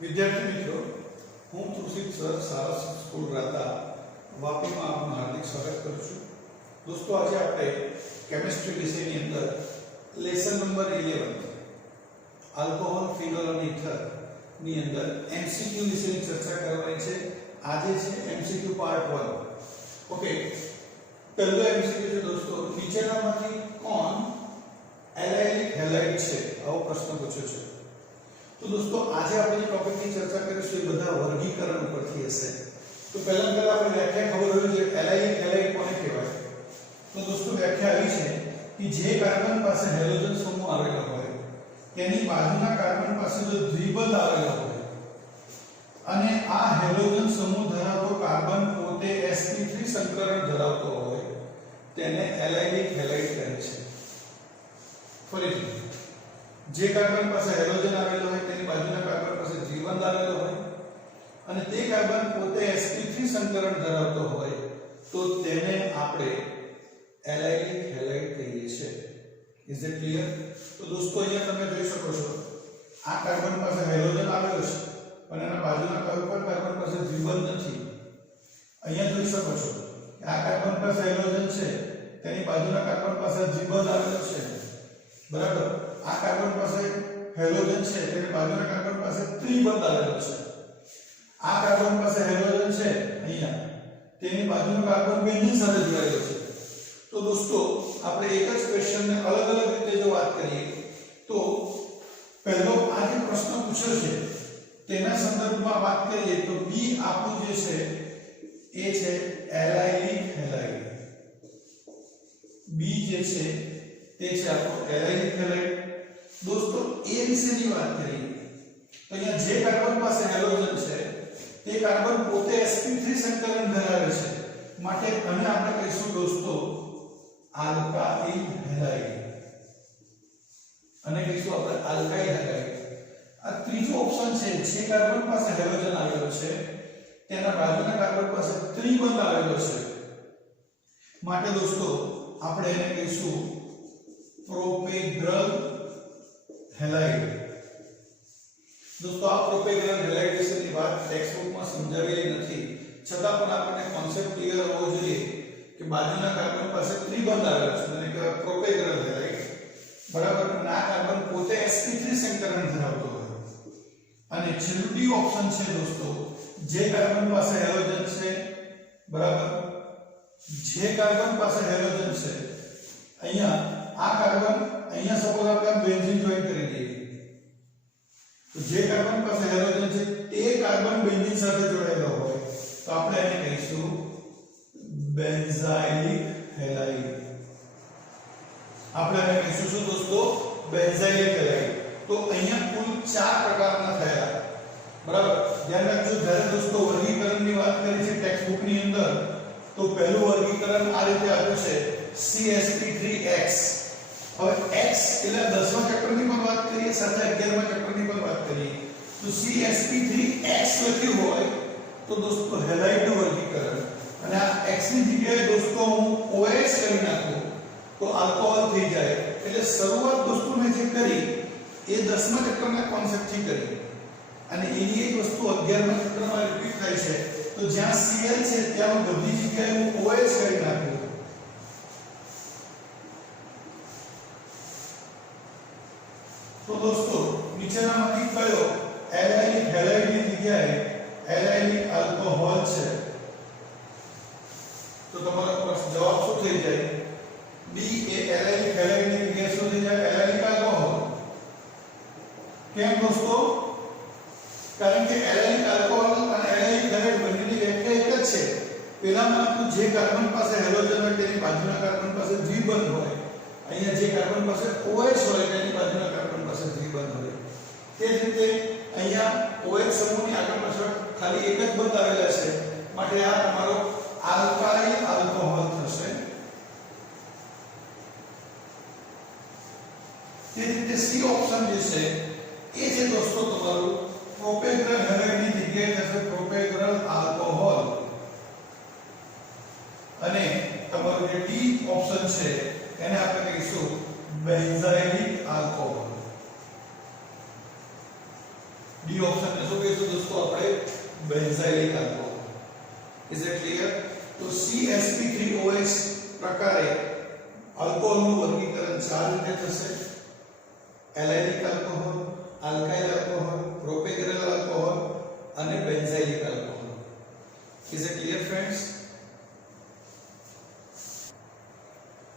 વિદ્યાર્થી મિત્રો, હું તુષિત સર સારસ્વત સ્કૂલ રાતા વાપીમાં આપનું હાર્દિક સ્વાગત કરું છું. દોસ્તો, આજે આપણે કેમિસ્ટ્રી વિષયની અંદર લેસન નંબર 11 આલ્કોહોલ, ફિનોલ અને ઇથર ની અંદર એમસીક્યુ વિષયની ચર્ચા કરવાની છે. આજે છે એમસીક્યુ પાર્ટ 1. ઓકે, પહેલો એમસીક્યુ છે દોસ્તો, નીચેનામાંથી કોણ એલાયલિક હેલાઇડ છે? આવો પ્રશ્ન પૂછ્યો છે. તો દોસ્તો, આજે આપણે જે ટોપિકની ચર્ચા કરીશું એ બધા વર્ગીકરણ ઉપરથી હશે. તો પહેલા આપણે વ્યાખ્યા ખબર હોવી જોઈએ. એલાયલિક હેલાઇડ કોને કહેવાય? તો દોસ્તો, વ્યાખ્યા આવી છે કે જે કાર્બન પાસે હેલોજન સમૂહ આવેલો હોય તેની બાજુના કાર્બન પાસે જો દ્વિબંધ આવેલો હોય અને આ હેલોજન સમૂહ ધરાવતો કાર્બન પોતે sp3 સંકરણ ધરાવતો હોય તેને એલાયલિક હેલાઇડ કહે છે. ફરીથી, જે કાર્બન પાસે હેલોજન આવેલો હોય તેની બાજુના કાર્બન પાસે દ્વિબંધ આવેલો હોય અને તે કાર્બન પોતે sp3 સંકરણ ધરાવતો હોય તો તેને આપણે એલાયલિક હેલાઇડ કહીએ છીએ. Is it clear? તો દોસ્તો, અહીંયા તમે જોઈ શકો છો, આ કાર્બન પાસે હેલોજન આવેલો છે પણ એના બાજુના કાર્બન પાસે દ્વિબંધ નથી. અહીંયા જોઈ શકો છો કે આ કાર્બન પાસે હેલોજન છે, તેની બાજુના કાર્બન પાસે દ્વિબંધ આવેલો છે. બરાબર, આ કાર્બન પાસે હેલોજન છે, તેની બાજુના કાર્બન પાસે ત્રિબંધ આવેલો છે. આ કાર્બન પાસે હેલોજન છે અહીંયા, તેની બાજુનો કાર્બન બેન્ઝીન સાથે જોડાયેલો છે. તો દોસ્તો, આપણે એક જ ક્વેશ્ચનને અલગ અલગ રીતે જો વાત કરીએ તો પહેલો આ જે પ્રશ્ન પૂછ્યો છે તેના સંદર્ભમાં વાત કરીએ તો બી આપણું જે છે એ છે એલાયલિક હેલાઇડ. બી જે છે તે છે આપણો એલાયલિક હેલાઇડ. દોસ્તો, એ વિશેની વાત કરીએ તો અહીંયા જે કાર્બન પાસે હેલોજન છે તે કાર્બન પોતે sp3 સંકલન ધરાવે છે, માટે આને આપણે કહીશું દોસ્તો આલ્કાઇલ હેલાઇડ. અને કહીશું આપણે આલ્કાઇલ હેલાઇડ. આ ત્રીજો ઓપ્શન છે, જે કાર્બન પાસે હેલોજન આવેલો છે તેના બાજુના કાર્બન પાસે ત્રિબંધ આવેલો છે, માટે દોસ્તો આપણે એને કહીશું પ્રોપેગ્રલ હેલાઇડ. દોસ્તો, આ પ્રોપેગ્રલ હેલાઇડ વિશેની વાત ટેક્સ્ટબુકમાં સમજાવેલી નથી, છતાં પણ આપણને કોન્સેપ્ટ ક્લિયર હોવો જોઈએ કે બાજુના કાર્બન પાસે ત્રિબંધ આવેલો છે અને કે પ્રોપેગ્રલ હેલાઇડ. બરાબર, અને આ કાર્બન પોતે sp3 સંકરણ ધરાવતો હોય. અને છેલ્લું ડી ઓપ્શન છે દોસ્તો, જે કાર્બન પાસે હેલોજન છે, બરાબર, જે કાર્બન પાસે હેલોજન છે, અહીંયા આ કાર્બન, અહીંયા સપોઝ આપણે બેન્ઝીન જોઈન કરી દઈએ તો જે કાર્બન પાસે હેલોજન છે તે કાર્બન બેન્ઝીન સાથે જોડાયેલો હોય તો આપણે એને કહીશું બેન્ઝાઇલિક હેલાઇડ. આપણે એને કહીશું શું દોસ્તો? Benzylic halide. તો અહીંયા કુલ 4 પ્રકારના થયા. બરાબર, ધ્યાન રાખજો. જ્યારે દોસ્તો વર્ગીકરણની વાત કરી છે ટેક્સ્ટબુકની અંદર તો પહેલું વર્ગીકરણ આ રીતે આપ્યું છે CsP3X. હવે X એટલે 10મા ચેપ્ટરની પણ વાત કરીએ, સાથે 11મા ચેપ્ટરની પણ વાત કરીએ તો CsP3X લખ્યું હોય તો દોસ્તો હેલાઇડનું વર્ગીકરણ, અને આ X ની જગ્યાએ દોસ્તો હું OH કરી નાખું તો આલ્કોહોલ થઈ જાય. એટલે શરૂઆત દોસ્તો મેં જે કરી એ 10મા ચેપ્ટરના કોન્સેપ્ટથી કરી અને એની એક વસ્તુ 11મા ચેપ્ટરમાં રિપીટ થાય છે. તો જ્યાં Cl છે ત્યાં બધી જગ્યાએ હું OH કરી નાખું. તો દોસ્તો, નીચેનામાંથી કયો એલાયલિક હેલાઇડની જગ્યાએ એલાયલિક આલ્કોહોલ છે? તો તમારો જવાબ શું થઈ જાય? ડી એ એલાયલિક હેલાઇડની જગ્યાએ શું થઈ જાય? એલાયલિક આલ્કોહોલ. કેમ દોસ્તો? કારણ કે એલાયલિક આલ્કોહોલ અને એલાયલિક હેલાઇડ બંનેની વ્યાખ્યા એક જ છે. પેલામાં જે કાર્બન પાસે હેલોજન હોય તેની બાજુના કાર્બન પાસે દ્વિબંધ હોય, અહીંયા જે કાર્બન પાસે OH હોય તેની બાજુના કાર્બન પાસે દ્વિબંધ હોય. તે જ રીતે અહીંયા OH સમૂહની આગળ પાછળ ખાલી એક જ બંધ આવેલા છે, માટે આ તમારો આલ્કાઇલ આલ્કોહોલ થશે. તે જ રીતે સી ઓપ્શન જે છે એ છે દોસ્તો તમારું પ્રોપેગ્રલ હેલાઇડની જગ્યાએ થશે પ્રોપેગ્રલ આલ્કોહોલ. અને તમારું જે ડી ઓપ્શન છે એને આપણે કહીશું benzylic alcohol. D D option ને શું કહીશું દોસ્તો આપણે benzylic alcohol. Is it clear? તો CsP3OH પ્રકારે આલ્કોહોલનું વર્ગીકરણ ચાર રીતે થશે: allylic alcohol, alkyl alcohol, propargyl alcohol અને benzylic alcohol. Is it clear friends?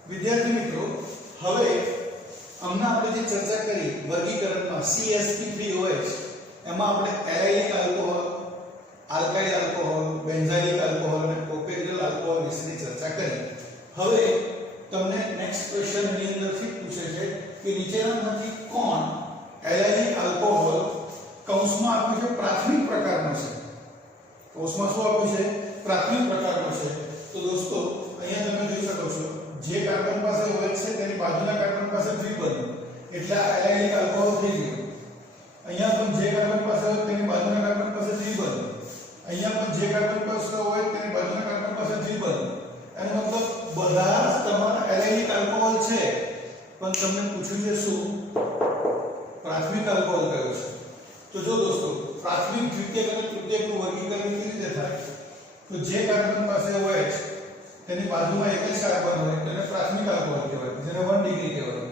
વિદ્યાર્થી મિત્રો, હવે હમણાં આપણે જે ચર્ચા કરી વર્ગીકરણમાં CsP3OH, એમાં આપણે allylic alcohol, alkyl alcohol, benzylic alcohol અને પ્રોપેગ્રલ આલ્કોહોલ વિશેની ચર્ચા કરી. હવે તમને નેક્સ્ટ ક્વેશ્ચન ની અંદરથી પૂછે છે કે નીચેનામાંથી કોણ એલાઇલિક આલ્કોહોલ કૌંસમાં આપ્યું છે પ્રાથમિક પ્રકારનો છે? કૌંસમાં શું આપ્યું છે? પ્રાથમિક પ્રકારનો છે. તો દોસ્તો અહીંયા તમે જોઈ શકો છો, જે કાર્બન પાસે OH છે તેની બાજુના કાર્બન પાસે દ્વિબંધ, એટલે આ એલાઇલિક આલ્કોહોલ થઈ ગયો. અહીંયા પણ જે કાર્બન પાસે હોય તેની બાજુના કાર્બન પાસે દ્વિબંધ, અહીંયા પણ જે કાર્બન પાસે હોય તેની બાજુના કાર્બન પાસે દ્વિબંધ. એનો મતલબ બધા જ તમારા એલાઇલિક આલ્કોહોલ છે, પણ તમને પૂછ્યું છે શું? પ્રાથમિક આલ્કોહોલ કયો છે? તો જો દોસ્તો પ્રાથમિક, દ્વિતીયક અને તૃતીયકનું વર્ગીકરણ કેવી રીતે થાય? તો જે કાર્બન પાસે OH તેની બાજુમાં એક જ કાર્બન હોય તેને પ્રાથમિક આલ્કોહોલ કહેવાય, જેને 1 ડિગ્રી કહેવાય.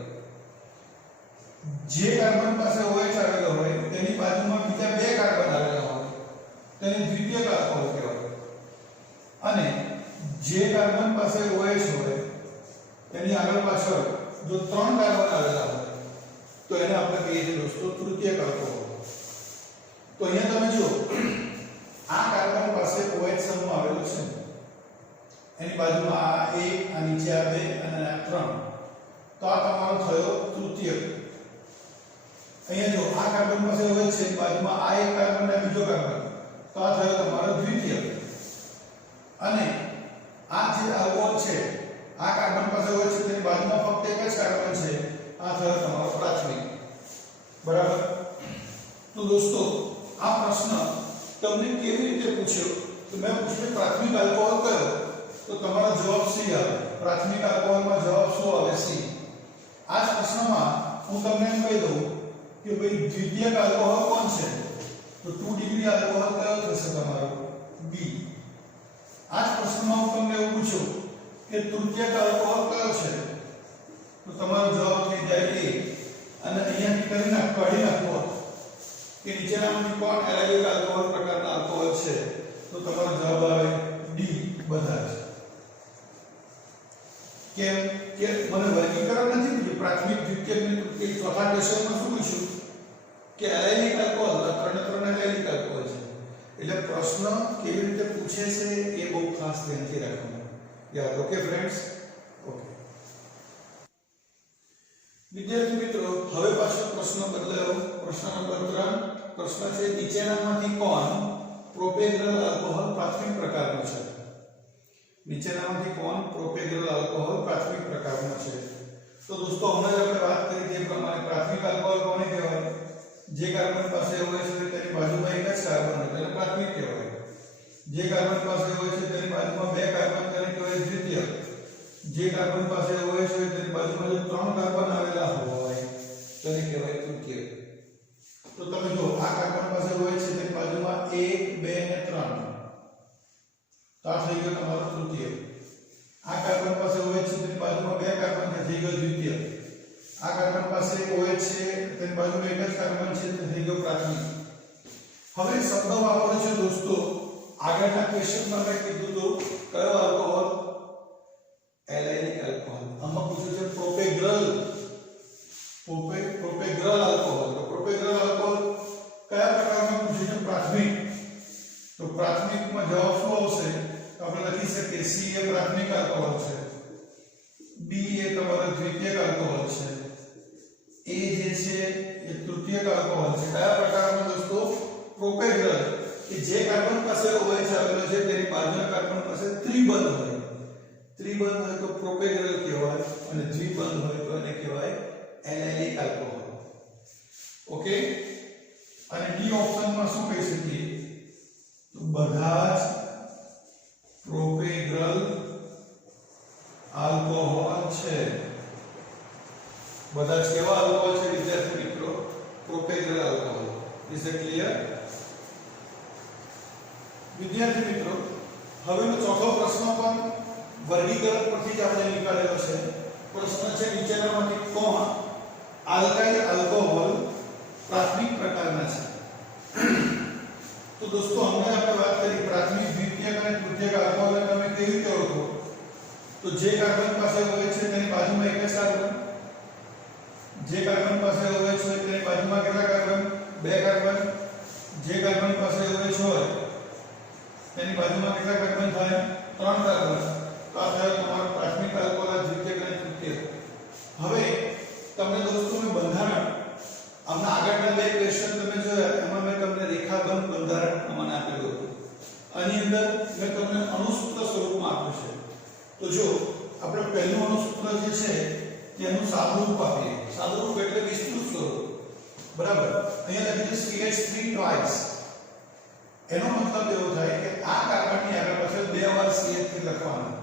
જે કાર્બન પાસે OH આવેલો હોય તેની બાજુમાં બીજા બે કાર્બન આવેલા હોય તેને દ્વિતીયક આલ્કોહોલ કહેવાય. અને જે કાર્બન પાસે OH હોય તેની આગળ પાછળ જો 3 કાર્બન આવેલા હોય તો એને આપણે કહીએ છીએ દોસ્તો તૃતીયક આલ્કોહોલ. તો અહીંયા તમે જુઓ, આ કાર્બન પાસે OH સમૂહ આવેલો છે, એની બાજુમાં આ 1, આ નીચે આ 2 અને આ 3, તો આ તમારો થયો તૃતીયક. અહીંયા જો આ કાર્બન પાસે OH છે, એની બાજુમાં આ એક કાર્બન અને બીજો કાર્બન, તો આ થયો તમારો દ્વિતીયક. અને આ જે આલ્કોહોલ છે, આ કાર્બન પાસે OH છે તેની બાજુમાં ફક્ત એક જ કાર્બન છે, આ થયો તમારો પ્રાથમિક. બરાબર? તો દોસ્તો આ પ્રશ્ન તમને કેવી રીતે પૂછ્યો? તો મેં પૂછ્યું પ્રાથમિક આલ્કોહોલ કયો, તો તમારો જવાબ C આવે. પ્રાથમિક આલ્કોહોલમાં જવાબ શું આવે? C. આ જ પ્રશ્નમાં હું તમને એમ કહી દઉં કે ભાઈ દ્વિતીયક આલ્કોહોલ કોણ છે? તો 2 ડિગ્રી આલ્કોહોલ કયો થશે તમારો? B. આ જ પ્રશ્નમાં હું તમને એવું પૂછું કે તૃતીયક આલ્કોહોલ કયો છે? તો તમારો જવાબ થઈ જાય A. અને અહીંયાથી કરી કાઢી નાખો કે નીચેનામાંથી કોણ એલાઇલિક આલ્કોહોલ પ્રકારના આલ્કોહોલ છે? તો તમારો જવાબ આવે D. બધા જ. કેમ કે મને વર્ગીકરણ નથી પૂછ્યું, પ્રાથમિક, દ્વિતીયક અને તૃતીયક. ચોથા ક્વેશ્ચનમાં શું પૂછ્યું કે એલાઇલિક આલ્કોહોલ, ત્રણ એલાઇલિક આલ્કોહોલ છે. એટલે પ્રશ્ન કેવી રીતે પૂછે છે એ બહુ ખાસ ધ્યાનથી રાખવાનું. યાદ? Okay friends? ઓકે વિદ્યાર્થી મિત્રો, હવે પાછો પ્રશ્ન બદલાયો. પ્રશ્ન નંબર 3. પ્રશ્ન છે નીચેનામાંથી કોણ પ્રોપેગ્રલ આલ્કોહોલ પ્રાથમિક પ્રકારનો છે? નીચેનામાંથી કોણ પ્રોપેગ્રલ આલ્કોહોલ પ્રાથમિક પ્રકારનો છે? તો દોસ્તો હમણાં જ આપણે વાત કરી તે પ્રમાણે પ્રાથમિક આલ્કોહોલ કોને કહેવાય? જે કાર્બન પાસે હોય છે તેની બાજુમાં એક જ કાર્બન હોય તેને પ્રાથમિક કહેવાય. જે કાર્બન પાસે હોય છે તેની બાજુમાં બે કાર્બન તેને કહેવાય દ્વિતીયક. જે કાર્બન પાસે હોય છે તેની બાજુમાં જો 3 કાર્બન આવેલા હોય તેને કહેવાય તૃતીયક. તો તમે જો આ કાર્બન પાસે હોય છે તેની બાજુમાં 1, 2 અને 3, તો આ થઈ ગયો તમારો તૃતીયક. આ કાર્બન પાસે OH છે તેની બાજુમાં બે કાર્બન છે, થઈ ગયો દ્વિતીયક. આ કાર્બન પાસે OH છે તેની બાજુમાં એક જ કાર્બન છે, તે થઈ ગયો પ્રાથમિક. હવે શબ્દ વાપરો છે દોસ્તો, આગળના ક્વેશ્ચનમાં મેં કીધું તો કયો આલ્કોહોલ? Allylic alcohol. આમાં પૂછ્યું છે પ્રોપેગ્રલ આલ્કોહોલ. તો પ્રોપેગ્રલ આલ્કોહોલ કયા પ્રકારનો પૂછ્યું છે? પ્રાથમિક. તો પ્રાથમિકમાં જવાબ શું આવશે? તો આપણે લખી શકીએ C એ પ્રાથમિક આલ્કોહોલ છે, B એ તમારો દ્વિતીયક આલ્કોહોલ છે, A જે છે એ તૃતીયક આલ્કોહોલ છે. કયા પ્રકારનો દોસ્તો? પ્રોપેગ્રલ. કે જે કાર્બન પાસે OH આવેલો છે તેની બાજુના કાર્બન પાસે ત્રિબંધ હોય. ત્રિબંધ હોય તો પ્રોપેગ્રલ કહેવાય, અને દ્વિબંધ હોય તો એને કહેવાય એલાઇલિક આલ્કોહોલ. ઓકે? અને ડી ઓપ્શનમાં શું કહી શકીએ? તો બધા જ પ્રોપેગ્રલ આલ્કોહોલ છે. બધા જ કેવા આલ્કોહોલ છે વિદ્યાર્થી મિત્રો? પ્રોપેગ્રલ આલ્કોહોલ. Is it clear? विद्यार्थी मित्रों, हवेनो चौथो प्रश्न पण वर्गीकरण परથી જ આપણે નીકાળેલો છે। પ્રશ્ન છે નીચેનામાંથી કોણ આલ્કાઇલ આલ્કોહોલ પ્રાથમિક પ્રકારના છે? તો દોસ્તો હમણાં આપણે વાત કરી પ્રાથમિક, દ્વિતીયક અને તૃતીયક આલ્કોહોલને તમે કેવી રીતે ઓળખો? તો જે કાર્બન પાસે હોય છે તેની બાજુમાં એક જ કાર્બન, જે કાર્બન પાસે હોય છે તેની બાજુમાં કેટલા કાર્બન? બે કાર્બન, જે કાર્બન પાસે હોય છે તેની બાજુમાં કેટલા કાર્બન થાય? ત્રણ કાર્બન। તો આ થયો તમારો પ્રાથમિક આલ્કોહોલ, દ્વિતીયક અને તૃતીયક। હવે તમને દોસ્તો મેં બંધારણ આમના આગળના બે ક્વેશ્ચન તમે જોયા, એમાં મેં તમને રેખાબંધ બંધારણ આમાં આપેલું હતું। આની અંદર મેં તમને અણુસૂત્ર સ્વરૂપમાં આપ્યું છે। તો જો આપણે પહેલું અણુસૂત્ર જે છે તેનું સાદુરૂપ આપીએ, સાદુરૂપ એટલે વિસ્તૃત સ્વરૂપ, બરાબર? અહીંયા લખી છે CH3 ટ્વાઇસ। એનો મતલબ એવો થાય કે આ કાર્બનની આગળ પાછળ બે વાર CH3 લખવાનું।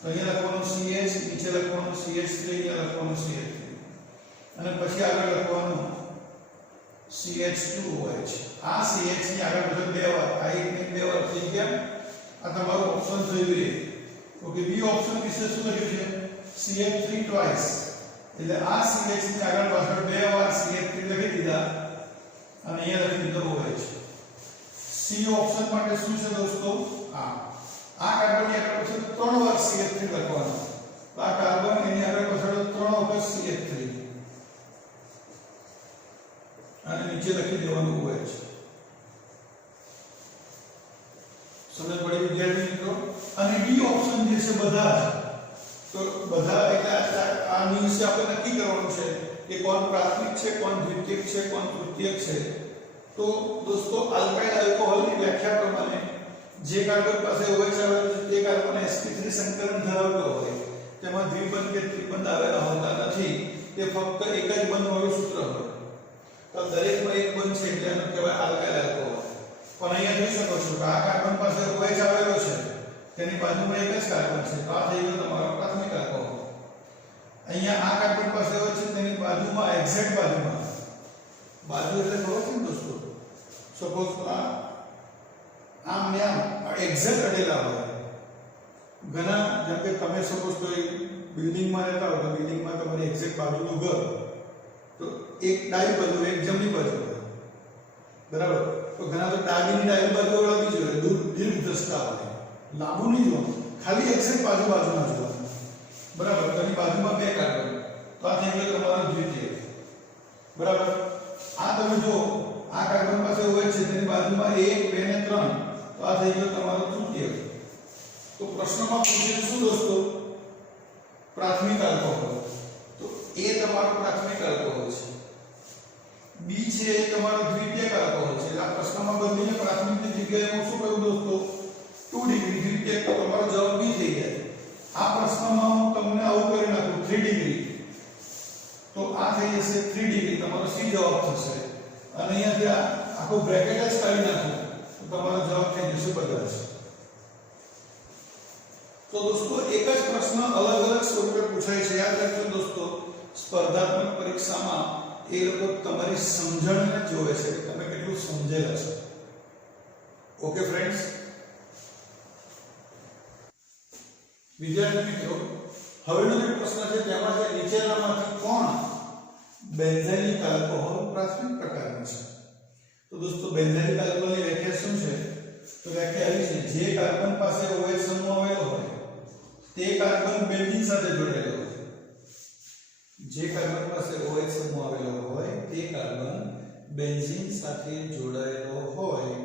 તો અહીંયા લખવાનું CH, નીચે લખવાનું CH3, અહીંયા લખવાનું CH3 અને પછી આગળ લખવાનું CH2OH। આ CH ની આગળ પાછળ બે વાર, આ એક ને બે વાર થઈ ગયા। આ તમારો ઓપ્શન થઈ ગયો। ઓકે, બી ઓપ્શન વિશે શું લખ્યું છે? CH3 ટ્વાઇસ, એટલે આ CH ની આગળ પાછળ બે વાર CH3 લખી દીધા અને અહીંયા લખી દીધો OH। સી ઓપ્શન માટે શું છે દોસ્તો? આ કાર્બનની આગળ પાછળ ત્રણ વાર CH3 લખવાનું। તો આ કાર્બન એની આગળ પાછળ ત્રણ વખત CH3 અને નીચે લખી દેવાનું OH। સમજ પડી વિદ્યાર્થી મિત્રો? અને ડી ઓપ્શન જે છે બધા જ, તો બધા એટલે આની વિશે આપણે નક્કી કરવાનું છે કે કોણ પ્રાથમિક છે, કોણ દ્વિતીયક છે, કોણ તૃતીયક છે। તો દોસ્તો આલ્કાઇલ આલ્કોહોલની વ્યાખ્યા પ્રમાણે જે કાર્બન પાસે OH આવેલો છે તે કાર્બન sp3 સંકરણ ધરાવતો હોય, તેમાં દ્વિબંધ કે ત્રિબંધ આવેલા હોતા નથી, તે ફક્ત એક જ બંધવાળું સૂત્ર હોય। તો દરેકમાં એક બંધ છે એટલે એનો કહેવાય આલ્કાઇલ આલ્કોહોલ। પણ અહીંયા જોઈ શકો છો કે આ કાર્બન પાસે OH આવેલો છે, તેની બાજુમાં એક જ કાર્બન છે, તો આ થઈ ગયો તમારો પ્રાથમિક આલ્કોહોલ। અહીંયા આ કાર્બન પાસે OH છે, તેની બાજુમાં એક્ઝેક્ટ બાજુ એટલે ખબર છે ને દોસ્તો? સપોઝ આમ ને આમ એક્ઝેક્ટ અડેલા હોય ઘણા, જેમ કે તમે સપોઝ કોઈ બિલ્ડિંગમાં રહેતા હોય તો બિલ્ડિંગમાં તમારી એક્ઝેક્ટ બાજુનું ઘર, તો એક ડાબી બાજુ એક જમણી બાજુ હોય, બરાબર? તો ઘણા તો ડાબીની ડાબી બાજુ ઓળખવી જોઈએ, દીર્ઘ દ્રષ્ટા હોય, લાંબુ નહીં જોવાનું, ખાલી એક્ઝેક્ટ બાજુમાં જોવાનું, બરાબર? તો એની બાજુમાં બે કાર્બન, તો આ થઈ ગયો તમારો દ્વિતીયક, બરાબર? આ તમે જો આ કાર્બન પાસે OH છે, તેની બાજુમાં 1, 2 ને 3, તો આ થઈ ગયો તમારો તૃતીયક। તો પ્રશ્નમાં પૂછેલું શું દોસ્તો? પ્રાથમિક આલ્કોહોલ। તો એ તમારો પ્રાથમિક આલ્કોહોલ છે, બી છે એ તમારો દ્વિતીયક આલ્કોહોલ છે। આ પ્રશ્નમાં બદલીને પ્રાથમિકની જગ્યાએ હું શું કહ્યું દોસ્તો? 2 ડિગ્રી દ્વિતીયક, તો તમારો જવાબ બી થઈ જાય। આ પ્રશ્નમાં હું તમને આવું કરી નાખું 3 ડિગ્રી, તો આ થઈ જશે 3 ડિગ્રી, તમારો સી જવાબ થશે। અને અહીંયાથી આ આખું બ્રેકેટ જ કાઢી નાખો તો તમારો જવાબ થઈ જશે 50। તો દોસ્તો એક જ પ્રશ્ન અલગ અલગ સ્વરૂપે પૂછાય છે। યાદ રાખજો દોસ્તો, સ્પર્ધાત્મક પરીક્ષામાં એ લોકો તમારી સમજણને જોવે છે કે તમે કેટલું સમજેલા છો। Okay friends? વિદ્યાર્થી મિત્રો, હવેનો જે પ્રશ્ન છે તેમાં છે નીચેનામાંથી કોણ બેન્ઝાઇલિક આલ્કોહોલ પ્રાથમિક પ્રકારનો છે? તો દોસ્તો બેન્ઝાઇલિક આલ્કોહોલની વ્યાખ્યા શું છે? તો વ્યાખ્યા એવી છે, જે કાર્બન પાસે OH સમૂહ આવેલો હોય તે કાર્બન બેન્ઝીન સાથે જોડાયેલો હોય, જે કાર્બન પાસે OH સમૂહ આવેલો હોય તે કાર્બન બેન્ઝીન સાથે જોડાયેલો હોય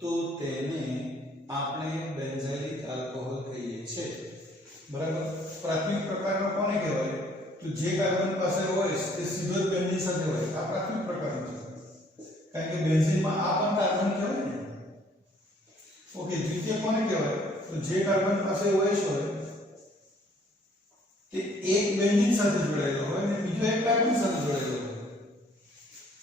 તો તેને આપણે બેન્ઝાઇલિક આલ્કોહોલ કહીએ છીએ, બરાબર? પ્રાથમિક પ્રકારનો કોને કહેવાય? તો જે કાર્બન પાસે OH તે સીધો જ બેન્ઝીન સાથે હોય, આ પ્રાથમિક પ્રકારનો છે, કારણ કે બેન્ઝીનમાં આ પણ કાર્બન કહેવાય ને। ઓકે, દ્વિતીય કોને કહેવાય? તો જે કાર્બન પાસે OH હોય તે એક બેન્ઝીન સાથે જોડાયેલો હોય અને બીજો એક કાર્બન સાથે જોડાયેલો હોય,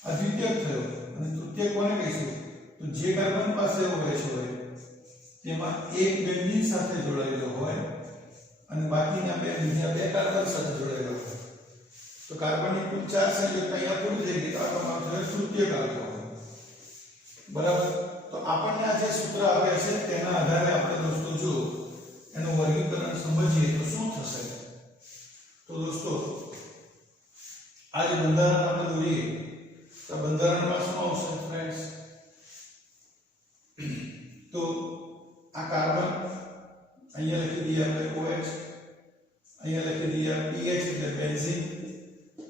આ દ્વિતીયક થયો। અને તૃતીય કોને કહીશું? તો જે કાર્બન પાસે OH હોય તેમાં એક બેન્ઝીન સાથે જોડાયેલો હોય અને બાકીના બીજા બે કાર્બન સાથે જોડાયેલો હોય। તો કાર્બનની કુલ 4 સંયુક્ત અહીંયા પૂરી થઈ ગઈ, તો આ તમારો તૃતીયક આલ્કોહોલ। બરાબર. તો આપણને આ જે સૂત્ર આપ્યા છે તેના આધારે આપણે દોસ્તો જો એનું વર્ગીકરણ સમજીએ તો શું થશે. તો દોસ્તો આ જે બંધારણ આપણે દોરીએ તો બંધારણમાં શું આવશે ફ્રેન્ડ્સ? તો આ કાર્બન અહીંયા લખી દઈએ આપણે OH, અહીંયા લખી દઈએ PH એટલે બેન્ઝીન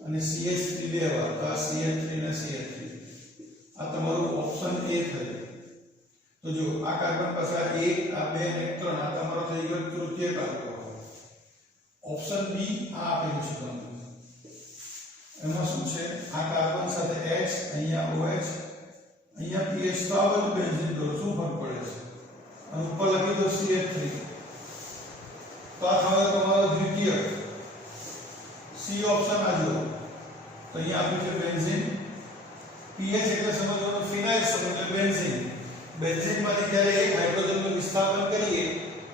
અને CH3 બે વાર તો આ CH3 ને CH3 આ તમારું ઓપ્શન A થયું. તો જો આ કાર્બન પાસે આ 1 આ 2 અને 3 આ તમારો થઈ ગયો તૃતીયક આલ્કોહોલ. ઓપ્શન B આ આપેલું છે તમને. એમાં શું છે? આ કાર્બન સાથે H અહીંયા OH અહીંયા PH તો આ બધું બેન્ઝીન દો શું ફરક પડે છે? અને ઉપર લખી દો CH3 તો આ થયો તમારો દ્વિતીયક. C ઓપ્શન આ જો તો અહીંયા આપ્યું છે બેન્ઝીન. pH એટલે સમજવાનું ફિનાઇલ સમૂહ એટલે બેન્ઝીન. બેન્ઝીન માંથી જ્યારે એક હાઇડ્રોજનનું વિસ્થાપન કરીએ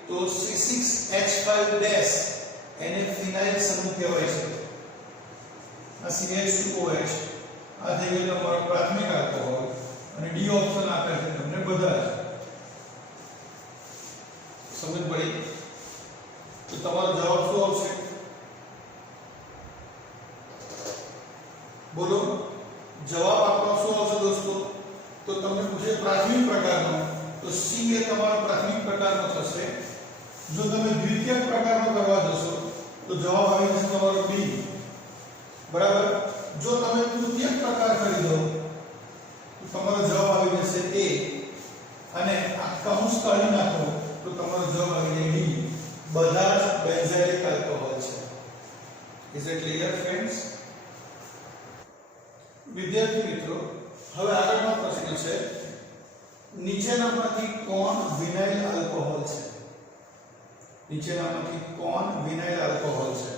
તો C6H5 એને ફિનાઇલ સમૂહ કહેવાય છે. આ CH2OH આ થઈ ગયો તમારો પ્રાથમિક આલ્કોહોલ અને D ઓપ્શન આપે છે તમને બધા જ. સમજ પડી? તો તમારો જવાબ શું આવશે? બોલો જવાબ આપનો શું આવશે દોસ્તો? તો તમને પૂછે પ્રાથમિક પ્રકારનો તો C એ તમારો પ્રાથમિક પ્રકારનો થશે. જો તમે દ્વિતીયક પ્રકારનો કરવા જશો તો જવાબ આવી જશે તમારો B. બરાબર. જો તમે તૃતીયક પ્રકાર કરી દો તો તમારો જવાબ આવી જશે A અને આ કૌંસ કાઢી નાખો તો તમારો જવાબ આવી જાય D. બધા જ બેન્ઝાઇલિક આલ્કોહોલ છે. Is it clear friends? વિદ્યાર્થી મિત્રો હવે આગળનો પ્રશ્ન છે નીચેનામાંથી કોણ વિનાઇલ આલ્કોહોલ છે? નીચેનામાંથી કોણ વિનાઇલ આલ્કોહોલ છે?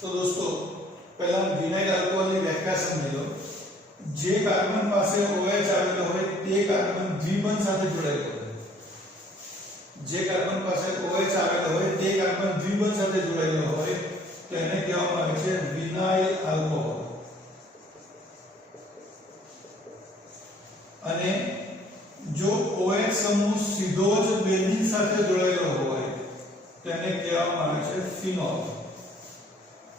તો દોસ્તો પહેલા વિનાઇલ આલ્કોહોલની વ્યાખ્યા સમજી લો. જે કાર્બન પાસે OH આવેલો હોય તે કાર્બન દ્વિબંધ સાથે જોડાયેલો હોય. જે કાર્બન પાસે OH આવેલો હોય તે કાર્બન દ્વિબંધ સાથે જોડાયેલો હોય તો એને કહેવામાં આવે છે વિનાઇલ આલ્કોહોલ. અને જો OH સમૂહ સીધો જ બેન્ઝીન સાથે જોડાયેલો હોય તેને કહેવામાં આવે છે ફિનોલ.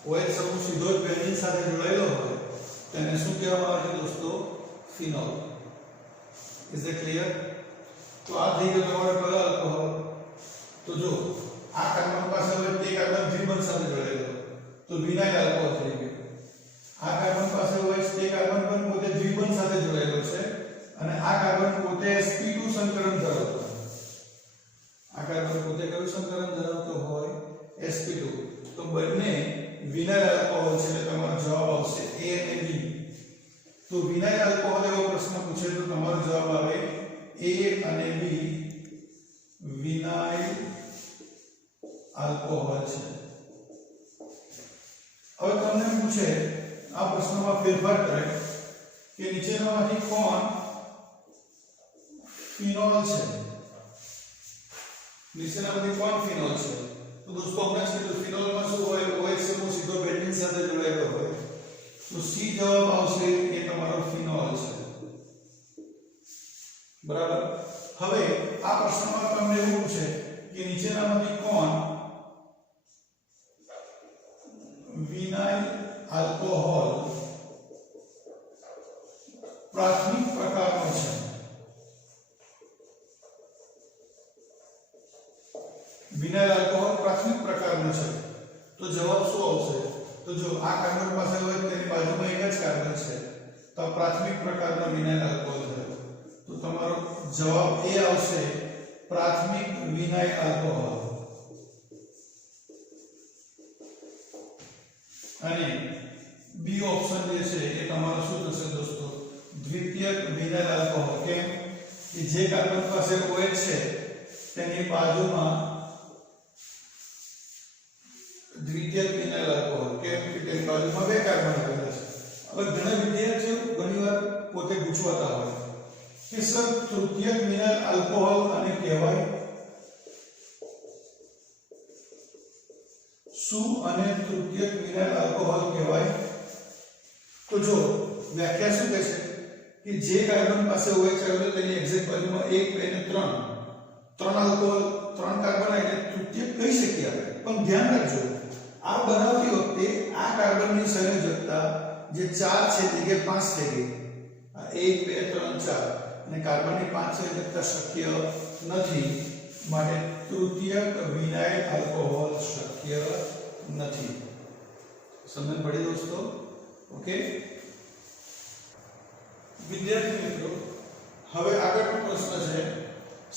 OH સમૂહ સીધો જ બેન્ઝીન સાથે જોડાયેલો હોય તેને શું કહેવામાં આવે છે દોસ્તો? ફિનોલ. Is it clear? તો આ થઈ ગયો તમારો કયો આલ્કોહોલ? તો જો આ કાર્બન પાસે હોય તે કાર્બન દ્વિબંધ સાથે જોડાયેલો તો વિનાઇલ આલ્કોહોલ થઈ ગયો. આ કાર્બન પાસે હોય તે કાર્બન પણ પોતે દ્વિબંધ સાથે જોડાયેલો છે અને આ કાર્બન પોતે sp2 સંકરણ ધરાવતો હોય. આ કાર્બન પોતે કયું સંકરણ ધરાવતો હોય? sp2. તો બંને વિનાઇલ આલ્કોહોલ છે એટલે તમારો જવાબ આવશે A અને B. તો વિનાઇલ આલ્કોહોલ એવો પ્રશ્ન પૂછે તો તમારો જવાબ આવે A અને B. વિનાઇલ આલ્કોહોલ છે. હવે તમને પૂછે આ પ્રશ્નમાં ફેરફાર કરે કે નીચેનામાંથી કોણ ફિનોલ છે? નીચેનામાંથી કોણ ફિનોલ છે? તો દોસ્તો હમણાં જ કીધું ફિનોલમાં શું હોય? OH સમૂહ સીધો બેન્ઝીન સાથે જોડાયેલો હોય તો C જવાબ આવશે એ તમારો ફિનોલ છે. બરાબર. હવે આ પ્રશ્નમાં તમને એવું પૂછે કે નીચેનામાંથી કોણ વિનાઇલ આલ્કોહોલ પ્રાથમિક પ્રકારનો છે? વિનાઇલ આલ્કોહોલ પ્રાથમિક પ્રકારનો છે તો જવાબ શું આવશે? તો જો આ કાર્બન પાસે હોય તેની બાજુમાં એક જ કાર્બન છે તો આ પ્રાથમિક પ્રકારનો વિનાઇલ આલ્કોહોલ છે. તો તમારો જવાબ A આવશે પ્રાથમિક વિનાઇલ આલ્કોહોલ. અને B ઓપ્શન જે છે એ તમારો શું થશે દોસ્તો? દ્વિતીયક વિનાઇલ આલ્કોહોલ. કેમ કે જે કાર્બન પાસે OH છે તેની બાજુમાં દ્વિતીયક વિનાઇલ આલ્કોહોલ. કેમ કે તેની બાજુમાં બે કાર્બન આવેલા છે. હવે ઘણા વિદ્યાર્થીઓ ઘણીવાર પોતે પૂછવાતા હોય કે સર તૃતીયક વિનાઇલ આલ્કોહોલ આને કહેવાય શું? અને તૃતીયક વિનાઇલ આલ્કોહોલ કહેવાય? તો જો વ્યાખ્યા શું કહે છે કે જે કાર્બન પાસે OH આવેલો તેની એક્ઝેક્ટ બાજુમાં 1 2 અને 3 આલ્કોહોલ 3 કાર્બન એટલે તૃતીયક કહી શકીએ આપણે, પણ ધ્યાન રાખજો આ બનાવતી વખતે આ કાર્બનની સંયોજકતા જે 4 છે તે જગ્યાએ 5 થઈ ગઈ, આ 1 2 3 4 અને કાર્બનની 5 સંયોજકતા શક્ય નથી, માટે તૃતીયક વિનાઇલ આલ્કોહોલ શક્ય નથી. સમજ પડી દોસ્તો? ઓકે વિદ્યાર્થી મિત્રો, હવે આગળનો પ્રશ્ન છે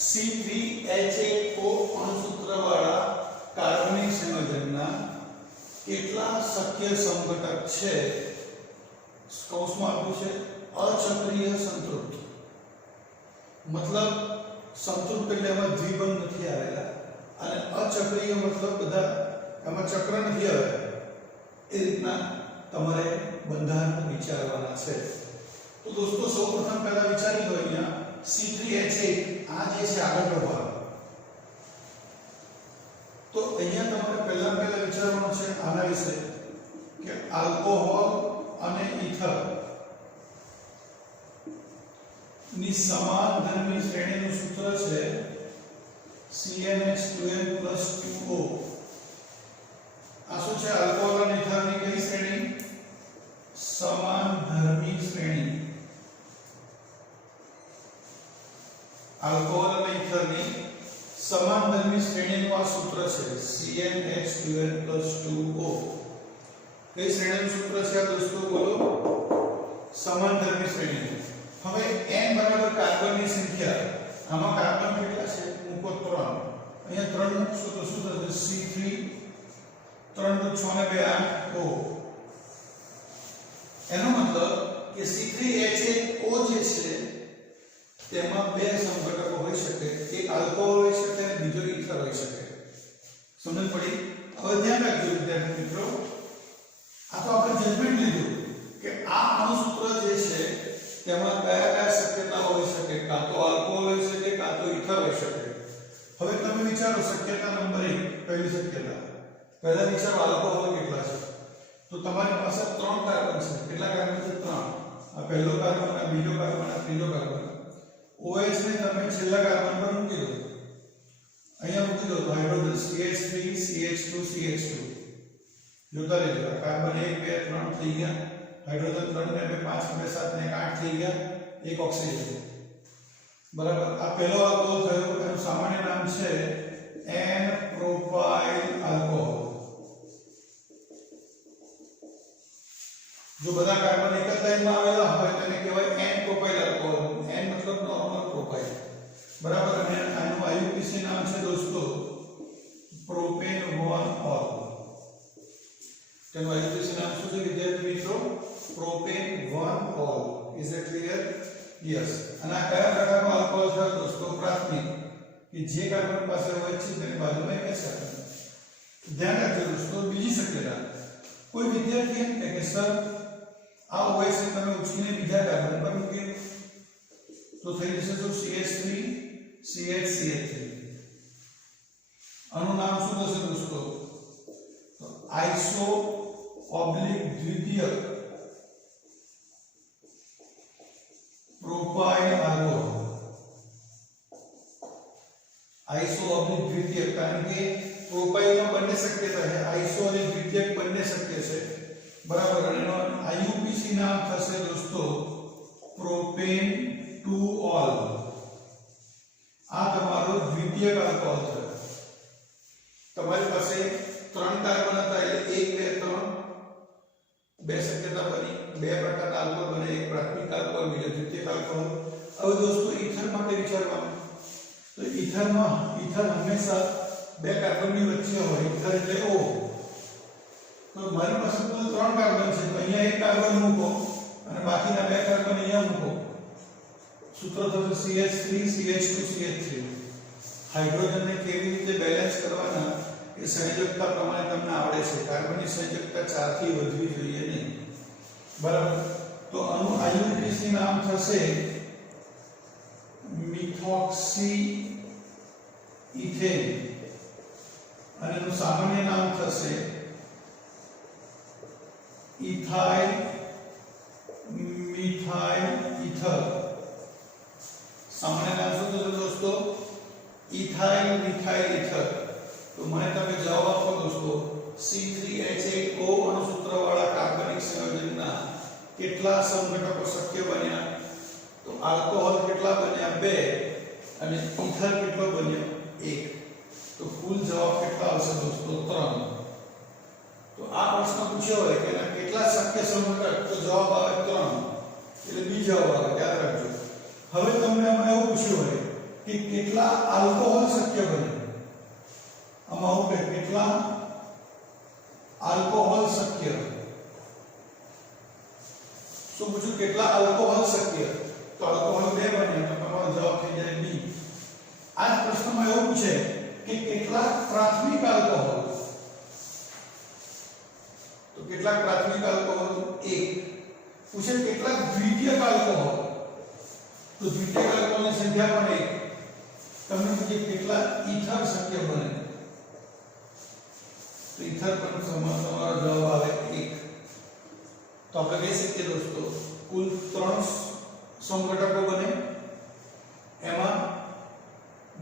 C3H8O અણુસૂત્રવાળા કાર્બનિક સંયોજનના કેટલા શક્ય સમઘટક છે? કૌંસમાં આપ્યું છે અચક્રીય સંતૃપ્ત, મતલબ સંતૃપ્ત એટલે એમાં દ્વિબંધ નથી આવેલા, અને અચક્રીય મતલબ બધા એમાં ચક્ર નથી આવેલા. એ રીતના તમારે બંધારણ વિચારવાના છે. તો દોસ્તો સૌપ્રથમ પહેલા વિચારી લો, અહીંયા C3H8 આ જે છે આગળનો ભાગ, તો અહીંયા તમારે પહેલા વિચારવાનું છે આના વિશે કે આલ્કોહોલ અને ઇથર ની સમાન ધર્મી શ્રેણીનું સૂત્ર છે CnH2n+2O. આ શું છે? આલ્કોહોલ અને ઇથરની કઈ શ્રેણી? સમાન ધર્મી શ્રેણી. આલ્કોહોલ અને ઇથરની સમાન ધર્મી શ્રેણીનું આ સૂત્ર છે CnH2n+2O. કઈ શ્રેણીનું સૂત્ર છે આ દોસ્તો? બોલો. સમાન ધર્મી શ્રેણી. હવે n બરાબર કાર્બનની સંખ્યા, આમાં કાર્બન કેટલા છે? મૂકો 3. અહીંયા 3 મૂકશો તો શું થશે? C3 3 * 6 = 8 O. એનો મતલબ કે C3H8O જે છે તેમાં બે સમઘટકો હોઈ શકે, એક આલ્કોહોલ હોઈ શકે અને બીજો ઇથર હોઈ શકે. સમજ પડી? હવે ધ્યાન રાખજો વિદ્યાર્થી મિત્રો, આ તો આપણે જજમેન્ટ લીધું કે આ અણુસૂત્ર જે છે તેમાં કયા શક્યતાઓ હોઈ શકે? કાં તો આલ્કોહોલ હોઈ શકે, કાં તો ઇથર હોઈ શકે. હવે તમે વિચારો શક્યતા નંબર 1, પહેલી શક્યતા. પહેલા વિચારો આલ્કોહોલ કેટલા છે? તો તમારી પાસે 3 કાર્બન છે. કેટલા કાર્બન છે? 3. આ પહેલો કાર્બન, આ બીજો કાર્બન, આ ત્રીજો કાર્બન. OH ને તમે છેલ્લા કાર્બન પર મૂકી દો, અહીંયા મૂકી દો તો હાઇડ્રોજન CH3 CH2 CH2. જોતા રહેજો, આ કાર્બન 1 2 3 થઈ ગયા, હાઇડ્રોજન 3 ને 2 5 2 7 ને 8 થઈ ગયા, એક ઓક્સિજન. બરાબર. આ પહેલો આલ્કોહોલ થયો, એનું સામાન્ય નામ છે N-પ્રોપાઇલ આલ્કોહોલ. જો બધા કાર્બન એક જ લાઈનમાં આવેલા હોય તેને કહેવાય N-પ્રોપાઇલ આલ્કોહોલ. N મતલબ નોર્મલ પ્રોપાઇલ. બરાબર. અને આનું IUPAC નામ છે દોસ્તો પ્રોપેન 1-ઓલ. તેનું IUPAC નામ શું છે વિદ્યાર્થી મિત્રો? પ્રોપેન 1-ઓલ. Is it clear? યસ. અને આ કયા પ્રકારનો આલ્કોહોલ છે દોસ્તો? પ્રાથમિક, કે જે કાર્બન પાસે હોય છે તેની બાજુમાં એક છે. ધ્યાન રાખજો દોસ્તો. બીજી શક્યતા, કોઈ વિદ્યાર્થી એમ કહે કે સર આ OH ને તમે ઉછીને બીજા કાર્બન પર મૂક્યો તો થઈ જશે તો CH3 CH3. આનું નામ શું થશે દોસ્તો? તો આઇસો-દ્વિતીયક પ્રોપાઇલ આલ્કોહોલ. આઇસો-દ્વિતીયક, કારણ કે પ્રોપાઇલમાં બંને શક્યતા છે, આઇસો અને દ્વિતીયક બંને શક્ય છે. બરાબર. અને એનો IUPAC નામ થશે દોસ્તો પ્રોપેન 2-ઓલ. આ તમારો દ્વિતીયક આલ્કોહોલ છે. તમારી પાસે 3 કાર્બન હતા એટલે 1 2 3 બે શક્યતા બની, બે પ્રકારના આલ્કોહોલ બને, એક પ્રાથમિક આલ્કોહોલ, બીજો દ્વિતીયક આલ્કોહોલ. હવે દોસ્તો ઇથર માટે વિચારવાનું, તો ઇથર હંમેશા બે કાર્બનની વચ્ચે હોય. ઇથર એટલે O. તો મારી પાસે કુલ 3 કાર્બન છે, તો અહીંયા એક કાર્બન મૂકો અને બાકીના બે કાર્બન અહીંયા મૂકો. સૂત્ર થશે CH3 CH2 CH3. હાઇડ્રોજનને કેવી રીતે બેલેન્સ કરવાના એ સંયોજકતા પ્રમાણે તમને આવડે છે. કાર્બનની સંયોજકતા 4 થી વધવી જોઈએ નહીં. બરાબર. તો આનું IUPAC નામ થશે મિથોક્સી ઇથેન અને એનું સામાન્ય નામ થશે ઇથાઇલ મિથાઇલ ઇથર. નામ શું થશે દોસ્તો? Ethyl methyl ether. તો મને તમે જવાબ આપો દોસ્તો. C3H8O અણુસૂત્રવાળા કાર્બનિક સંયોજનના કેટલા સંઘટકો શક્ય બન્યા? તો આલ્કોહોલ કેટલા બન્યા? 2 અને ઇથર કેટલો બન્યો? 1. તો કુલ જવાબ કેટલા આવશે દોસ્તો? 3. તો આ પ્રશ્ન પૂછ્યો હોય કે એના કેટલા શક્ય સંઘટક, તો જવાબ આવે 3. એટલે બી જવાબ આવે, યાદ રાખજો. હવે તમને આમાં એવું પૂછ્યું હોય કે કેટલા આલ્કોહોલ શક્ય બને. આમાં હું કે કેટલા આલ્કોહોલ શક્ય, શું પૂછ્યું? કેટલા આલ્કોહોલ શક્ય? તો આલ્કોહોલ 2 બને તો તમારો જવાબ થઈ જાય બી. આ પ્રશ્નમાં એવું પૂછે કે કેટલા પ્રાથમિક આલ્કોહોલ, તો કેટલા પ્રાથમિક આલ્કોહોલ? 1. પૂછે કેટલા દ્વિતીયક આલ્કોહોલ, તો દ્વિતીયક આલ્કોહોલની સંખ્યા પણ 1. તમને પૂછે કેટલા ઇથર શક્ય બને, તો ઇથર પણ તમારો જવાબ આવે 1. તો આપણે કહી શકીએ દોસ્તો કુલ 3 સંઘટકો બને, એમાં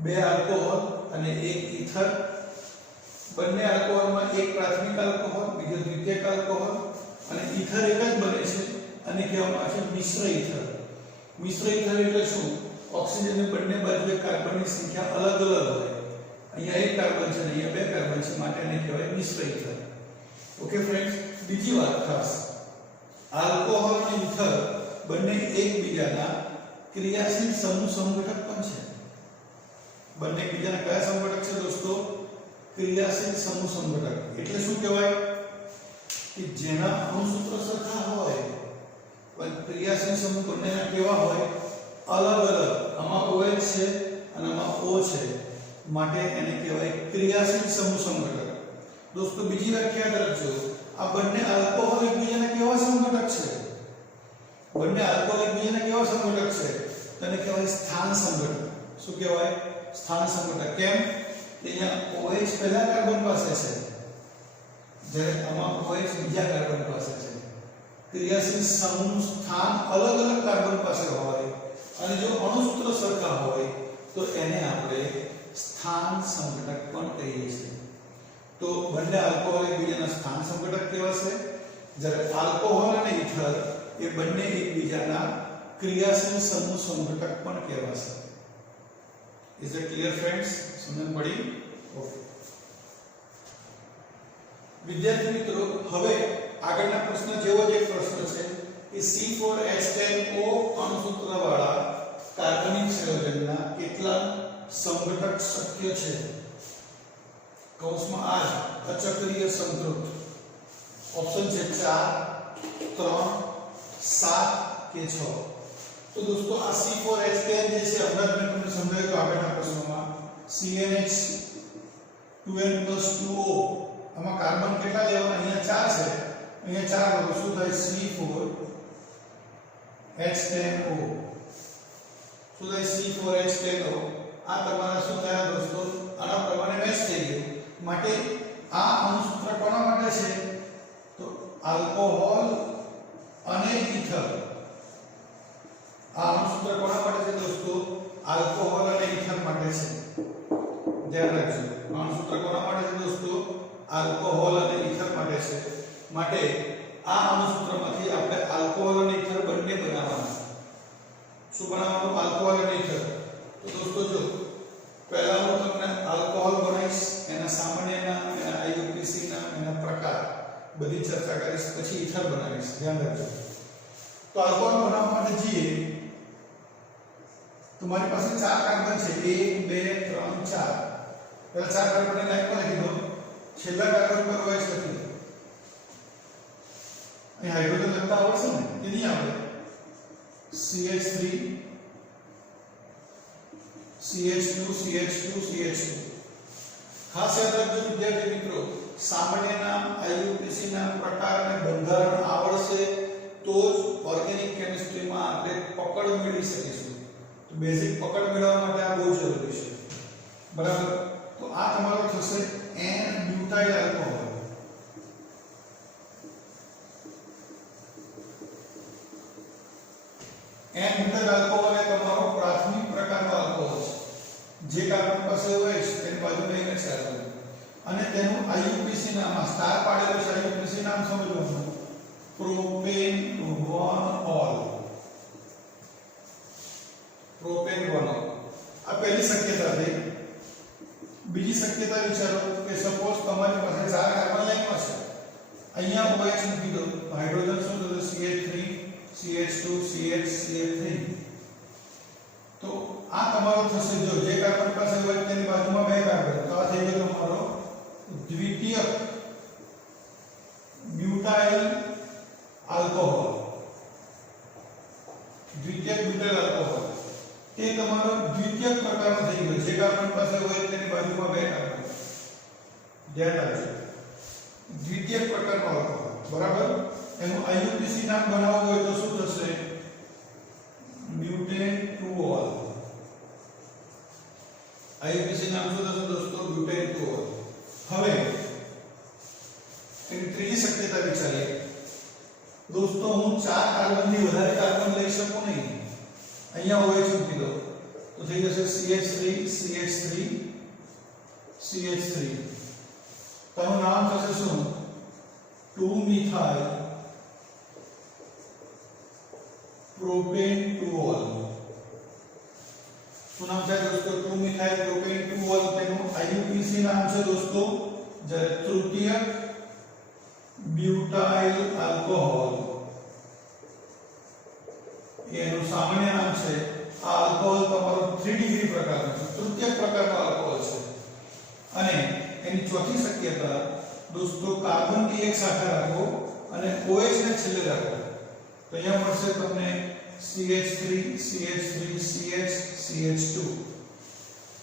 2 આલ્કોહોલ અને 1 ઇથર. બંને આલ્કોહોલમાં એક પ્રાથમિક આલ્કોહોલ, બીજો દ્વિતીયક આલ્કોહોલ, અને ઇથર એક જ બને છે અને કહેવામાં આવે છે મિશ્ર ઇથર. મિશ્ર ઇથર એટલે શું? ઓક્સિજનની બંને બાજુએ કાર્બનની સંખ્યા અલગ અલગ હોય. અહીંયા 1 કાર્બન છે અને અહીંયા 2 કાર્બન છે, માટે એને કહેવાય મિશ્ર ઇથર. ઓકે ફ્રેન્ડ્સ, બીજી વાત ખાસ, આલ્કોહોલ અને ઇથર બંને એકબીજાના ક્રિયાશીલ સમૂહ સંઘટક પણ છે. બંને એકબીજાના કયા સંઘટક છે દોસ્તો? ક્રિયાશીલ સમૂહ સંઘટક. એટલે શું કહેવાય કે જેના અણુસૂત્ર સરખા હોય પણ ક્રિયાશીલ સમૂહ બંનેના કેવા હોય? અલગ અલગ. આમાં OH છે અને આમાં O છે, માટે એને કહેવાય ક્રિયાશીલ સમૂહ સંઘટક. દોસ્તો બીજી વ્યાખ્યા રાખજો, આ બંને આલ્કોહોલ એકબીજાના કેવા સંઘટક છે? બંને આલ્કોહોલ એકબીજાના કેવા સંઘટક છે? તેને કહેવાય સ્થાન સંઘટક. શું કહેવાય? સ્થાન સંઘટક. કેમ? કે અહીંયા OH પહેલા કાર્બન પાસે છે, જ્યારે આમાં OH બીજા કાર્બન પાસે છે. ક્રિયાશીલ સમૂહ સ્થાન અલગ અલગ કાર્બન પાસે હોય અને જો અણુસૂત્ર સરખા હોય તો એને આપણે સ્થાન સંઘટક પણ કહીએ છીએ. તો બંને આલ્કોહોલ એકબીજાના સ્થાન સંઘટક કહેવાશે, જ્યારે આલ્કોહોલ અને ઇથર એ બંને એકબીજાના ક્રિયાશીલ સમૂહ સંઘટક પણ કહેવાશે. Is it clear friends? સમજણ પડી? ઓકે વિદ્યાર્થી મિત્રો, હવે આગળના પ્રશ્ન જેવો જ એક પ્રશ્ન છે કે C4H10O અણુસૂત્રવાળા કાર્બનિક સંયોજનના કેટલા સંઘટક શક્ય છે? કૌંસમાં આ અચક્રીય સંતૃપ્ત. ઓપ્શન છે 4, 3, 7 કે 6. તો દોસ્તો આ C4H10 જે છે હમણાં મેં તમને સમજાવ્યું આગળના પ્રશ્નોમાં CnH2n+2O. આમાં કાર્બન કેટલા લેવાના? અહીંયા 4 છે, અહીંયા 4 લો શું થાય? C4H10O. શું થાય? C4H10O. આ તમારા શું થયા દોસ્તો? આના પ્રમાણે મેચ થઈ ગયું. માટે આ અણુસૂત્ર કોના માટે છે? તો આલ્કોહોલ અને ઇથર. આ અણુસૂત્ર કોના માટે છે દોસ્તો? આલ્કોહોલ અને ઇથર માટે છે. ધ્યાન રાખજો, અણુસૂત્ર કોના માટે છે દોસ્તો? આલ્કોહોલ અને ઇથર માટે છે. માટે આ અણુસૂત્રમાંથી આપણે આલ્કોહોલ અને ઇથર બંને બનાવવાના. શું બનાવવાનું? આલ્કોહોલ અને ઇથર. તો દોસ્તો જો પહેલા હું તમને આલ્કોહોલ બનાવીશ, એના સામાન્ય નામ, એના IUPAC નામ, એના પ્રકાર બધી ચર્ચા કરીશ, પછી ઇથર બનાવીશ. ધ્યાન રાખજો. તો આલ્કોહોલ બનાવવા માટે જઈએ તો મારી પાસે 4 કાર્બન છે, 1 2 3 4. પહેલા 4 કાર્બનની લાઈન પર લખી દો, છેલ્લા કાર્બન પર OH લખી દો. અહીં હાઇડ્રોજન લખતા આવડશે ને? કે નહીં આવડે? CH3 CH2 CH2 CH2. ખાસ યાદ રાખજો વિદ્યાર્થી મિત્રો, સામાન્ય નામ, IUPAC નામ, પ્રકાર અને બંધારણ આવડશે તો જ ઓર્ગેનિક કેમિસ્ટ્રીમાં આપણે પકડ મેળવી શકીશું. તો બેઝિક પકડ મેળવવા માટે આ બહુ જરૂરી છે. બરાબર? તો આ તમારો થશે N-બ્યુટાઇલ આલ્કોહોલ. N-બ્યુટાઇલ આલ્કોહોલ એ તમારો પ્રાથમિક પ્રકારનો એનું આઈયુપીસી નામ આ સ્ટાર પાડેલું છે આઈયુપીસી નામ સમજવાનું પ્રોપેન 1 ઓલ પ્રોપેન 1 ઓલ આ પહેલી શક્યતા થઈ બીજી શક્યતા વિચારો કે સપોઝ તમારી પાસે 4 કાર્બન લાઈનમાં છે અહીંયા OH મૂકી દો હાઇડ્રોજન શું થશે CH3 CH2 CH CH3 તો આ તમારો થશે જો જે કાર્બન પાસે હોય તેની બાજુમાં બે કાર્બન તો આ થઈ ગયો તમારો દ્વિતીયક બ્યુટાઇલ આલ્કોહોલ દ્વિતીયક બ્યુટાઇલ આલ્કોહોલ તે તમારો દ્વિતીયક પ્રકારનો થઈ ગયો જે કાર્બન પાસે હોય તેની બાજુમાં બે કાર્બન ધ્યાન રાખજો દ્વિતીયક પ્રકારનો આલ્કોહોલ બરાબર એનું આઈયુપીસી નામ બનાવવું હોય તો શું થશે બ્યુટેન 2 ઓલ આઈયુપીસી નામ શું થશે દોસ્તો બ્યુટેન 2 ઓલ હવે એની ત્રીજી શક્યતા વિચારીએ દોસ્તો હું 4 કાર્બનથી વધારે કાર્બન લઈ શકું નહીં અહીંયા OH મૂકી દો તો થઈ જશે CH3 CH3 CH3 તેનું નામ થશે શું 2 મિથાઇલ પ્રોપેન 2 ઓલ શું નામ છે દોસ્તો 2 મિથાઇલ પ્રોપેન 2 ઓલ તેનું આઈયુપીસી નામ છે દોસ્તો જ્યારે તૃતીયક બ્યુટાઇલ આલ્કોહોલ એનું સામાન્ય નામ છે આ આલ્કોહોલ તમારો 3 ડિગ્રી પ્રકારનો છે તૃતીયક પ્રકારનો આલ્કોહોલ છે અને એની ચોથી શક્યતા દોસ્તો કાર્બન ની એક શાખા રાખો અને OH ને છેલ્લે રાખો તો અહીંયા મળશે તમને CH3 CH3 CH CH2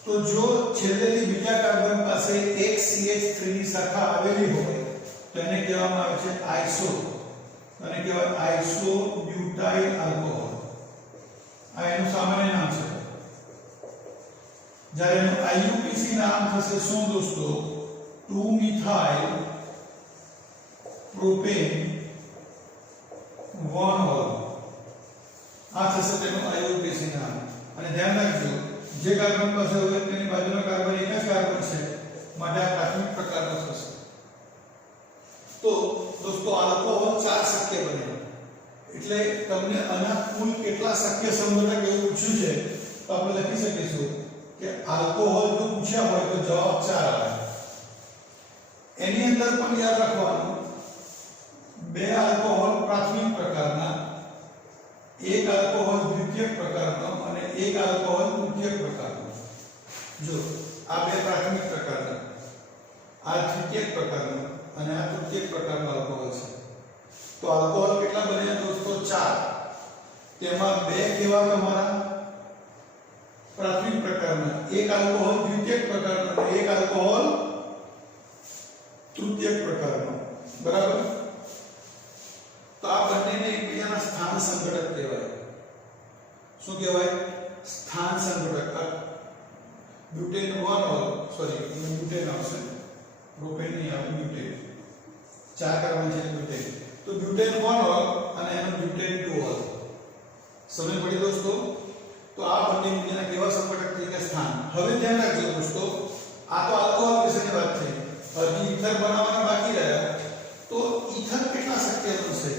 તો જો છેલ્લેથી બીજા કાર્બન પાસે એક CH3 ની શાખા આવેલી હોય તો એને કહેવામાં આવે છે આઇસો અને કહેવાય આઇસો બ્યુટાઇલ આલ્કોહોલ આ એનું સામાન્ય નામ છે જ્યારે એનું આઈયુપીસી નામ થશે શું દોસ્તો 2 મિથાઇલ પ્રોપેન 1 ઓલ આ થશે તેનું આઈયુપીસી નામ અને ધ્યાન રાખજો જે કાર્બન પાસે હોય તેની બાજુનો કાર્બન એક જ કાર્બન છે માટે આ પ્રાથમિક પ્રકારનો થશે તો દોસ્તો આલ્કોહોલ 4 શક્ય બને એટલે તમને આના કુલ કેટલા શક્ય સંબંધક એવું પૂછ્યું છે તો આપણે લખી શકીશું કે આલ્કોહોલ જો પૂછ્યા હોય તો જવાબ 4 આવે એની અંદર પણ યાદ રાખવાનું બે આલ્કોહોલ પ્રાથમિક પ્રકારના એક આલ્કોહોલ દ્વિતીયક પ્રકારનો અને એક આલ્કોહોલ તૃતીયક પ્રકારનો જો આ બે પ્રાથમિક પ્રકારના આ દ્વિતીયક પ્રકારનો અને આ તૃતીયક પ્રકારનો આલ્કોહોલ છે તો આલ્કોહોલ કેટલા બન્યા દોસ્તો 4 તેમાં બે કેવા તમારા પ્રાથમિક પ્રકારના એક આલ્કોહોલ દ્વિતીયક પ્રકારનો અને એક આલ્કોહોલ તૃતીયક પ્રકારનો બરાબર તો આ બંનેને એકબીજાના સ્થાન સંઘટક કહેવાય શું કહેવાય સ્થાન સંઘટક બ્યુટેન 1 ઓલ સોરી બ્યુટેન આવશે પ્રોપેન નહીં આવે બ્યુટેન 4 કાર્બન છે બ્યુટેન તો બ્યુટેન 1 ઓલ અને એનો બ્યુટેન 2 ઓલ સમજ પડી દોસ્તો તો આ બંને એકબીજાના કેવા સંઘટક તરીકે સ્થાન હવે ધ્યાન રાખજો દોસ્તો આ તો આલ્કોહોલ વિશેની વાત થઈ હજી ઈથર બનાવવાના બાકી રહ્યા તો ઈથર કેટલા શક્ય બનશે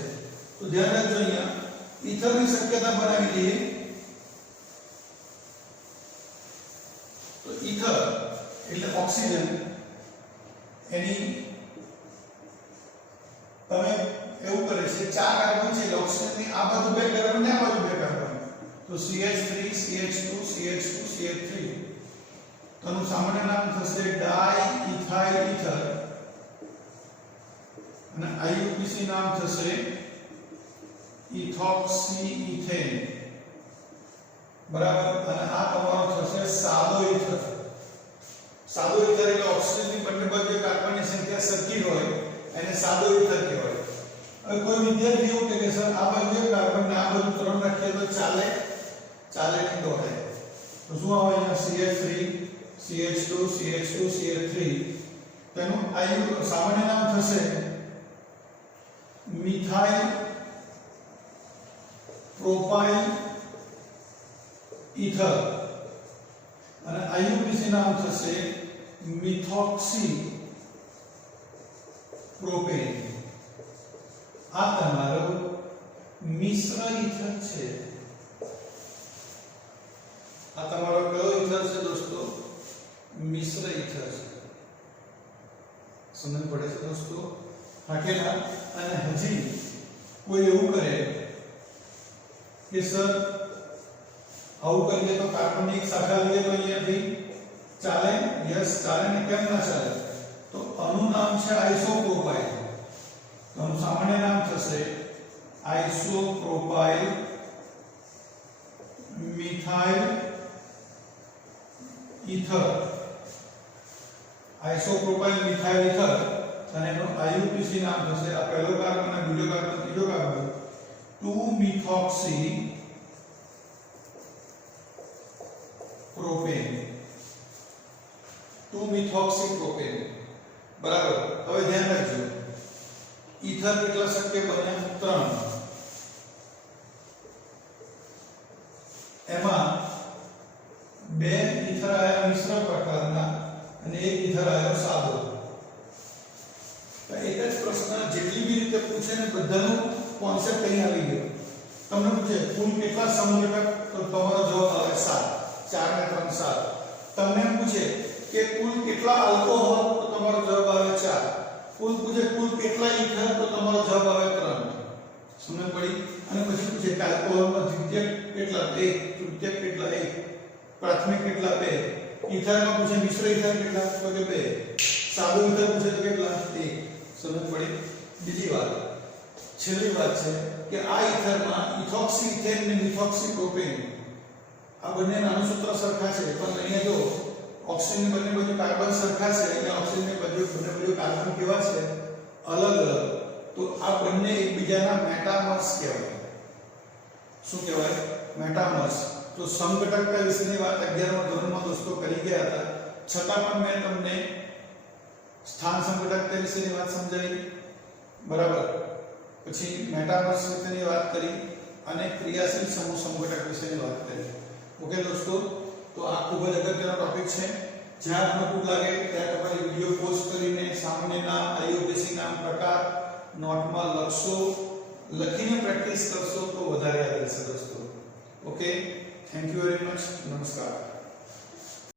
તો ધ્યાન રાખજો અહીંયા ઈથરની શક્યતા બનાવી લઈએ તો ઈથર એટલે ઓક્સિજન એની તમે એવું કરે છે 4 કાર્બન છે એટલે ઓક્સિજનની આ બાજુ બે કાર્બન ને આ બાજુ બે કાર્બન તો CH3 CH2 CH2 CH3 તેનું સામાન્ય નામ થશે ડાઇઇથાઇલ ઈથર અને આઈયુપીસી નામ થશે ઇથોક્સી ઇથેન બરાબર અને આ તમારો થશે સાદો ઈથર એટલે ઓક્સિજનની બંને બાજુ કાર્બનની સંખ્યા સરખી હોય એને સાદો ઈથર કહેવાય હવે કોઈ વિદ્યાર્થી એવું કહે કે સર આ બાજુ એક કાર્બન ને આ બાજુ 3 રાખીએ તો ચાલે નહીં દોડે તો શું આવે અહીંયા CH3 CH2 CH2 CH3 તેનું આયુ સામાન્ય નામ થશે મિથાઇલ પ્રોપાઇલ ઈથર અને આઈયુપીસી નામ થશે મિથોક્સી પ્રોપેન. આ તમારો મિશ્ર ઈથર છે. આ તમારો કયો ઈથર છે દોસ્તો? મિશ્ર ઈથર છે. સમજ પડે છે દોસ્તો? હાકેલા. અને હજી કોઈ એવું કરે કે સર આવું કરીએ તો કાર્બનની એક શાખા લઈએ તો અહીંયાથી ચાલે? યસ ચાલે. ને કેમ ના ચાલે? તો આનું નામ છે આઇસોપ્રોપાઇલ. તો આનું સામાન્ય નામ થશે આઇસોપ્રોપાઇલ મિથાઇલ ઈથર. આઇસોપ્રોપાઇલ મિથાઇલ ઈથર અને એનું આઈયુપીસી નામ થશે, આ પહેલો કાર્બન અને બીજો કાર્બન ત્રીજો કાર્બન 2-મિથોક્સી પ્રોપેન. 2-મિથોક્સી પ્રોપેન. બરાબર. હવે ધ્યાન રાખજો, ઈથર કેટલા શક્ય બન્યા? 3. એમાં 2 ઈથર આયા મિશ્ર પ્રકારના અને 1 ઈથર આયો સાદો. તો એક જ પ્રશ્ન જેટલી બી રીતે પૂછે ને બધાનો કોન્સેપ્ટ અહીં આવી ગયો. તમને પૂછે કુલ કેટલા સમઘટક, તો તમારો જવાબ આવે 7. 4 ને 3 7. તમને પૂછે કે કુલ કેટલા આલ્કોહોલ, તો તમારો જવાબ આવે 4. કુલ પૂછે કુલ કેટલા ઈથર, તો તમારો જવાબ આવે 3. સમજ પડી? અને પછી પૂછે કે આલ્કોહોલમાં દ્વિતીયક કેટલા? 1. તૃતીયક કેટલા? 1. પ્રાથમિક કેટલા? 2. ઈથરમાં પૂછે મિશ્ર ઈથર કેટલા? તો કે 2. સાદો ઈથર પૂછે તો કેટલા? 1. સમજ પડી? બીજી વાત, છેલ્લી વાત છે કે આ ઈથરમાં ઇથોક્સી ઇથેન ને મિથોક્સી પ્રોપેન આ બંનેના અણુસૂત્ર સરખા છે, પણ અહીંયા જો ઓક્સિજન બંને બાજુ કાર્બન સરખા છે અને ઓક્સિજન ને બંને બાજુ કાર્બન કેવા છે? અલગ અલગ. તો આ બંને એકબીજાના મેટામર્સ કહેવાય. શું કહેવાય? મેટામર્સ. તો સમઘટકતા વિશેની વાત 11મા ધોરણમાં દોસ્તો કરી ગયા હતા, છતાં પણ મેં તમને સ્થાન સમઘટકતા વિશેની વાત સમજાવી. બરાબર. પછી મેટામર્સ વિશેની વાત કરી અને ક્રિયાશીલ સમૂહ સમઘટક વિશેની વાત કરી. ઓકે દોસ્તો, તો આ ખૂબ જ અગત્યનો ટોપિક છે. જ્યાં અનુકૂળ લાગે ત્યાં તમારી વિડિયો પોસ્ટ કરીને સામાન્ય નામ, આઈયુપીસી નામ, પ્રકાર નોટમાં લખશો. લખીને પ્રેક્ટિસ કરશો તો વધારે યાદ રહેશે દોસ્તો. Okay, thank you very much. નમસ્કાર.